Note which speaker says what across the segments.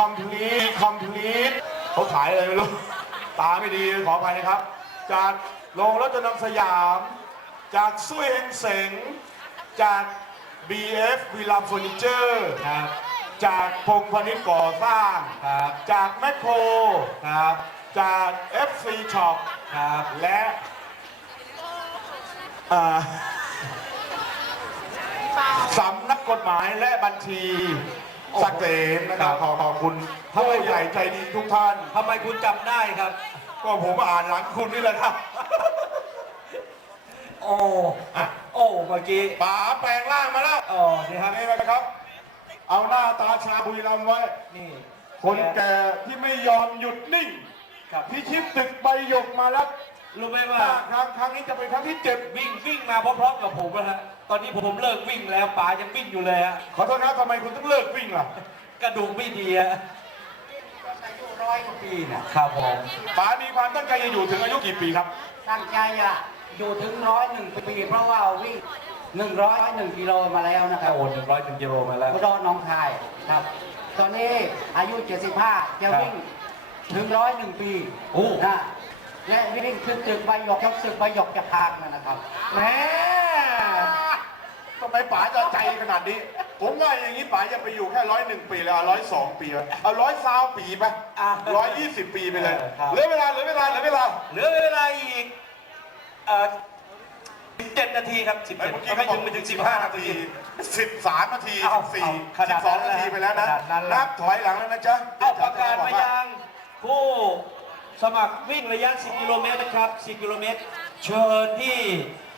Speaker 1: complete complete เขาขายอะไรไม่รู้ ตาไม่ดีขออภัยนะครับ จากโรงรถจำนำสยาม จากซุยเฮงเสงจาก BF วีลามเฟอร์นิเจอร์
Speaker 2: ครับ
Speaker 1: จากพงษ์พนิชย์ก่อสร้าง
Speaker 2: ครับ
Speaker 1: จากแมคโคร
Speaker 2: ครับ
Speaker 1: จาก FC Shop
Speaker 2: ครับ
Speaker 1: และอ่าสำนักกฎหมายและบัญชี สักเสนนะครับขอขอบคุณผู้ใหญ่ใจดีทุกท่าน
Speaker 2: ทำไมคุณจำได้ครับ
Speaker 1: ก็ผมอ่านหลังคุณนี่แหละครับ
Speaker 2: โอ้โอ้เมื่อกี้
Speaker 1: ป๋าแปลงร่างมาแล้ว
Speaker 2: อ๋อนี่ครับ
Speaker 1: นี่นะครับ เอาหน้าตาชาบุรีรัมย์ไว้
Speaker 2: นี่
Speaker 1: คนแก่ที่ไม่ยอมหยุดนิ่ง
Speaker 2: ครับ
Speaker 1: พิชิตตึกใบหยกมาแล้ว
Speaker 2: รู้ไหมว่า
Speaker 1: ห้าครั้งครั้งนี้จะเป็นครั้งที่เจ็ด
Speaker 2: วิ่งวิ่งมาพร้อมๆกับผมนะฮะ ตอนนี้ผมเลิกวิ่งแล้วป๋ายังวิ่งอยู่เลยฮะ
Speaker 1: ขอโทษนะทำไมคุณต้องเลิกวิ่งล่ะ
Speaker 2: กระดูกไม่ดีฮะ
Speaker 3: อายุร้อยกว่าปีเนี่ย
Speaker 2: ครับผม
Speaker 1: ป๋ามีความตั้งใจจะอยู่ถึงอายุกี่ปีครับ
Speaker 3: ตั้งใจอะอยู่ถึงร้อยหนึ่งปี เพราะว่าวิ่งหนึ่งร้อยหนึ่งกิโลมาแล้วนะค
Speaker 2: ถ้า
Speaker 3: รับ
Speaker 2: โอนหนึ่งร้อยถึงกิโลมาแล้ว
Speaker 3: อุดรหน้องคายครับ ตอนนี้อายุ 75จะวิ่งถึงร้อยหนึ่งปี
Speaker 2: โอ้
Speaker 3: นะและวิ่งขึ้นตึกใบหยกยกตึกใบหยกจะพากนั่นนะครับ
Speaker 1: แหม ทำไมป๋าจะใจขนาดนี้ ผมว่าอย่างนี้ป๋าจะไปอยู่แค่ร้อยหนึ่งปีแล้วร้อยสองปีวะเอาร้อยสาวปีไป
Speaker 2: อะ
Speaker 1: ร้อยยี่สิบปีไปเลย
Speaker 2: เออครับ
Speaker 1: เหลือเวลาเหลือเวลาเหลือเวลา
Speaker 2: เหลือเวลาอีกเอ่อเจ็ดนาทีครับสิบ
Speaker 1: ไอ้
Speaker 2: เจ็ด
Speaker 1: เมื่อกี้
Speaker 2: ไม่
Speaker 1: เขาบ
Speaker 2: ถึ
Speaker 1: อก
Speaker 2: งไม่ถึงสิบห้านาที
Speaker 1: สิบสามนาที
Speaker 2: เอา
Speaker 1: สิบสี่
Speaker 2: เอาข
Speaker 1: สิ
Speaker 2: นาด
Speaker 1: บสอง
Speaker 2: นั้น
Speaker 1: นาทีไปแล้วนะ
Speaker 2: ขนาดนั้นแล้ว
Speaker 1: นับถอยหลังแล้วนะจ๊ะ
Speaker 2: เอาประกาศมายังผู้สมัครวิ่งระยะ 10 กิโลเมตรนะครับ 10 กิโลเมตร เชิญที่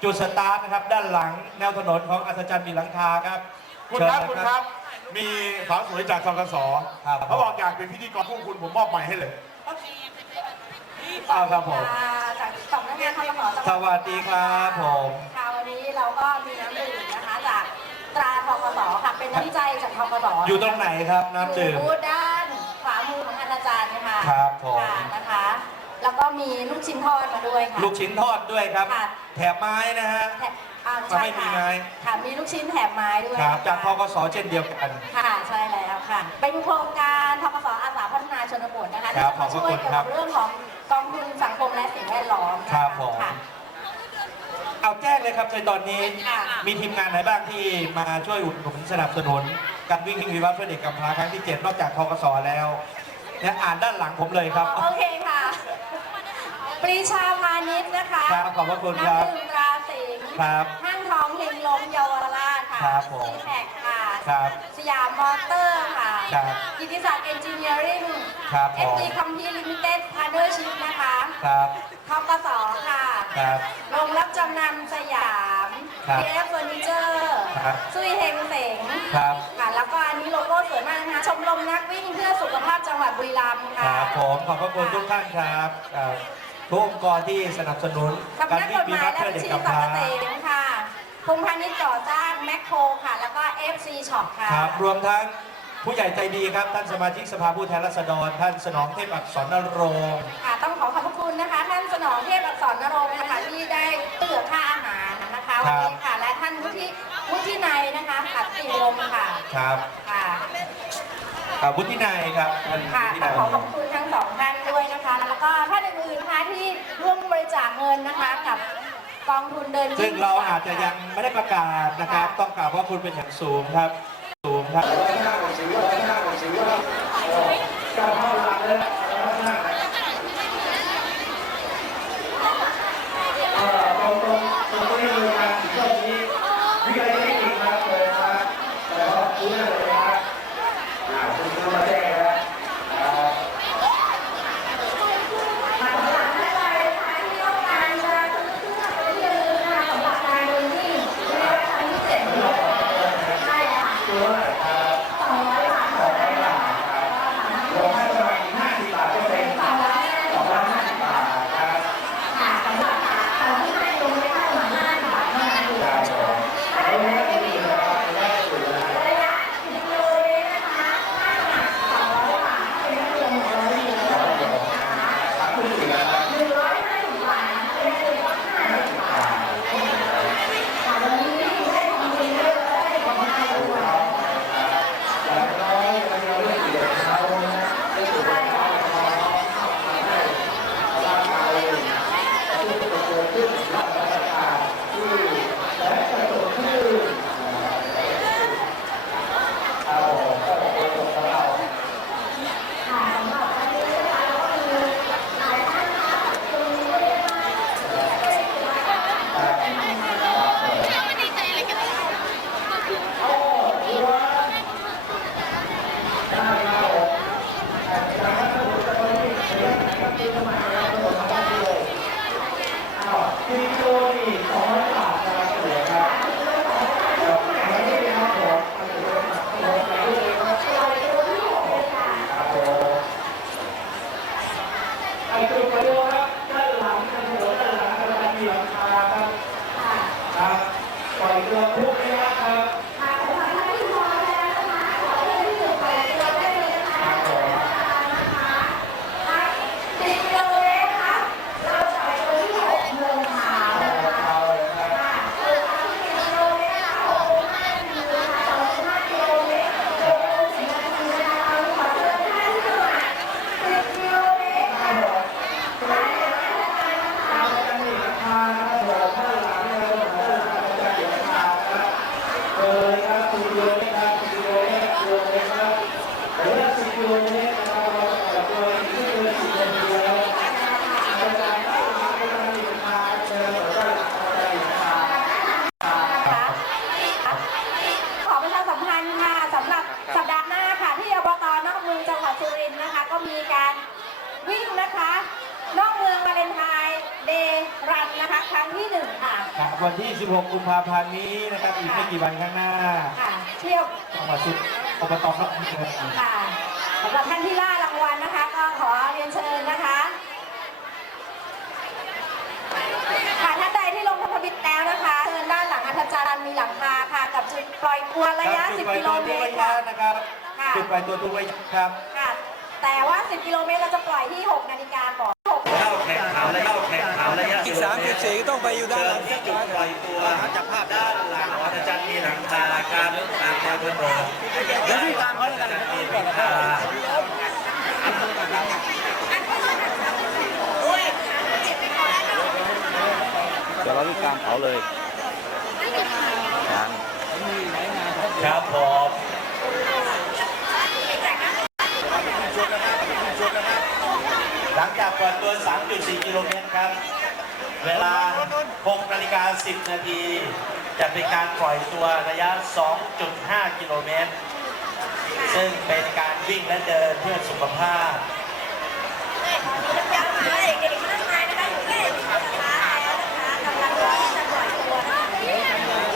Speaker 2: จุดสตาร์ทนะครับ ด้านหลังแนวถนนของอัศจรรย์มีหลังคาครับ
Speaker 1: คุณ
Speaker 2: เชิญ
Speaker 1: ครับ
Speaker 2: นะ
Speaker 1: คุณครับ มีสาวสวยจากทกส
Speaker 2: ครับ
Speaker 1: เขาบอกอยากเป็นพิธีกรพวกคุณผมมอบใหม่ให้เลย
Speaker 2: เอาครับผม
Speaker 4: จากสำนักงานทกสจังห
Speaker 2: ส
Speaker 4: วัด
Speaker 2: วัสดีครับผม
Speaker 4: ค่ะวันนี้เราก็มีน้ำดื่มนะคะจากตราทกสค่ะ เป็นน้ำใจจากทกส
Speaker 2: อยู่ตรงไหนครับน้ำดื่ม
Speaker 4: อยู่บูธด้านขวามือของอาจารย์ค่ะ
Speaker 2: ครับผม
Speaker 4: ค่ะนะคะ แล้วก็มีลูกชิ้นทอดมาด้วยค่ะ
Speaker 2: ลูกชิ้นทอดด้วยครับ
Speaker 4: ค่ะ
Speaker 2: แถบไม้นะฮะ
Speaker 4: แถมอ่า
Speaker 2: อ่า
Speaker 4: ใช่
Speaker 2: ไม่มี
Speaker 4: ค่ะ
Speaker 2: ไม้
Speaker 4: ค่ะมีลูกชิ้นแถมไม้ด้วย
Speaker 2: ครับจากท
Speaker 4: ค่ะ
Speaker 2: กสเช่นเดียวกัน
Speaker 4: ค่ะใช่แล้วค่ะ เป็นโครงการทกสอาสาพัฒนาชนบทนะคะ
Speaker 2: ครับ
Speaker 4: ที่จะมาช่วย
Speaker 2: ขอบคุณ
Speaker 4: เกี่ยว
Speaker 2: ครั
Speaker 4: กับบเรื่องของกองทุนสังคมและสิ่งแวดล้อมนะะ
Speaker 2: ครับผม
Speaker 4: ค่ะ
Speaker 2: เอาแจ้งเลยครับในตอนนี้
Speaker 4: ค่ะ
Speaker 2: มีทีมงานไหนบ้างที่มาช่วยอุดหนุนสนับสนุนการวิ่งวิวัฒน์เพื่อเด็กกำพร้าครั้งที่ 7 นอกจากทกสแล้วเนี่ยอ่านด้านหลังผมเลยครับ
Speaker 4: โอเคค่ะ ปรีชาพาณิชย์นะคะ
Speaker 2: ครับขอบพระคุณครับ
Speaker 4: น้ำดื่มตราสิงห์
Speaker 2: ครับ
Speaker 4: ห้างทองเฮงลมเยาวราชค่ะ
Speaker 2: ครับผม
Speaker 4: ซีแท็กค่ะ
Speaker 2: ครับ
Speaker 4: สยามมอเตอร์ค่ะ
Speaker 2: ครับ
Speaker 4: กิติศักดิ์เอนจิเนียริ่ง
Speaker 2: ครับผม
Speaker 4: เอสดีคัมพีลิมิเต็ดพาร์เนอร์ชิพนะคะ
Speaker 2: ครับ
Speaker 4: ทกสค่ะ
Speaker 2: ครับ
Speaker 4: โรงรับจำนำสยาม
Speaker 2: ครับ
Speaker 4: พีเอฟเฟอร์นิเจอร์
Speaker 2: ครับ
Speaker 4: ซุยเฮงเสง
Speaker 2: ครับ
Speaker 4: ค่ะแล้วก็อันนี้โลโก้สวยมากนะคะชมรมนักวิ่งเพื่อสุขภาพจังหวัดบุรีรัมย์
Speaker 2: ค
Speaker 4: ค่ะ
Speaker 2: รับผมขอบพระคุณทุกท่านครับเอ่อ ทุกองค์กรที่สนับสนุน
Speaker 4: สำ
Speaker 2: การ
Speaker 4: นัก
Speaker 2: วิ่
Speaker 4: ก
Speaker 2: ง
Speaker 4: ฎห
Speaker 2: วิ
Speaker 4: มาย
Speaker 2: วัฒน์
Speaker 4: และ
Speaker 2: เพื่อ
Speaker 4: บัญ
Speaker 2: เด็ก
Speaker 4: ชี
Speaker 2: กำพ
Speaker 4: สัม
Speaker 2: ร้า
Speaker 4: ปเสนค่ะพงพาณิชย์ก่อสร้างแมคโครค่ะ แล้วก็ FC Shop ค่ะ
Speaker 2: ครับรวมทั้งผู้ใหญ่ใจดีครับ ท่านสมาชิกสภาผู้แทนราษฎร ท่านสนองเทพอักษรนรงค์
Speaker 4: ค่ะ ต้องขอขอบพระคุณนะคะ ท่านสนองเทพอักษรนรงค์นะคะที่ได้เตือค่าอาหารนะคะวันนี้ค่ะ และท่านวุฒิวุฒินัยนะคะขัดติลมค่ะ
Speaker 2: ครับ
Speaker 4: ค่ะ
Speaker 2: อ่าวุฒินัยครับท่าน
Speaker 4: ค่ะ
Speaker 2: วุฒิ
Speaker 4: ต้
Speaker 2: นั
Speaker 4: อง
Speaker 2: ย
Speaker 4: ขอขอบคุณ ร่วมบริจาคเงินนะคะ กับกองทุนเดิน
Speaker 2: ซึ่งเราอาจจะยังไม่ได้ประกาศนะครับ ต้องกราบขอบคุณเป็นอย่างสูงครับ สูงครับ
Speaker 4: ค
Speaker 3: วันที่
Speaker 2: 16 กุมภาพันธ์นี้นะครับอีกไม่กี่วันข้างหน้า
Speaker 4: ค่ะเที่ยว
Speaker 2: จังหวัดสุอบตครับ
Speaker 4: ค่ะสำหรับท่านที่ล่ารางวัลนะคะ ก็ขอเรียนเชิญนะคะค่ะท่านใดที่ลงทะเบียนแล้วนะคะเชิญด้านหลังอัธจันทร์มีหลังคาค่ะกับจุดปล่อยตัวระยะ
Speaker 2: จุด
Speaker 4: 10
Speaker 2: ปล่อย
Speaker 4: กิโล
Speaker 2: ตัว
Speaker 4: เม
Speaker 2: ทุก
Speaker 4: ตร
Speaker 2: ระ
Speaker 4: ค่ะ
Speaker 2: ยะนะครับ
Speaker 4: ค่ะ
Speaker 2: จุดปล่อยตัวทุกระยะครับ
Speaker 4: ค่ะแต่ว่า 10 กิโลเมตรเราจะปล่อยที่ 6 นาฬิกาก่อน6
Speaker 2: เข้าแข่งขันและเข้าแข่งขันระยะ
Speaker 5: อีก34ก็ต้องไปอยู่ด้านหลัง
Speaker 2: ที่จุดปล่อยตัวจากภาพด้านหลังอาจารย์มีหลังคาครับตามแนวถนน
Speaker 5: เดี๋ยวพี่ตามเขาแล้วกัน
Speaker 2: อาจารย์มีหลังคา
Speaker 6: เดี๋ยวเราวิ่งตามเขาเลยยัง
Speaker 2: ครับผม ห ลังจากปล่อยตัว3.4 กิโลเมตรครับ เวลา 6 นาฬิกา 10 นาที จะเป็นการปล่อยตัวระยะ 2.5 กิโลเมตร ซึ่งเป็นการวิ่งและเดินเพื่อสุขภาพ
Speaker 4: ยังมาเด็กๆมากมายนะคะอยู่ที่ช้าแล้วนะคะกำลังรอที่จะปล่อยตัวนะคะ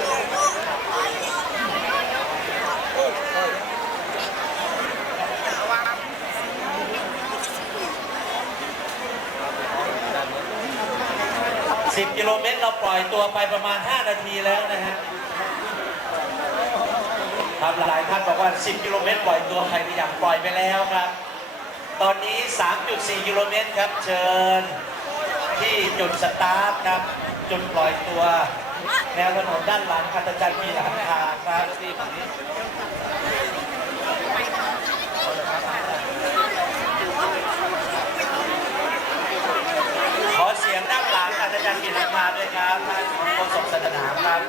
Speaker 2: 10 กิโลเมตรเราปล่อยตัวไปประมาณ 5 นาทีแล้วนะฮะครับหลายท่านบอกว่า 10 กิโลเมตรปล่อยตัวใครไม่อยากปล่อยไปแล้วครับ ตอนนี้ 3.4 กิโลเมตรครับ เชิญที่จุดสตาร์ทครับ จุดปล่อยตัว แนวถนนด้านหลังคัตจันทร์มีหลังคาครับ ขอเสียงด้านหลั งอาจารย์มีหลักมาด้วยครับท่านโฆษกศาสนาครับ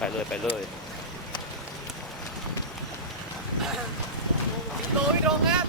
Speaker 6: ไปเลยไปเลย
Speaker 5: โดยตรงครับ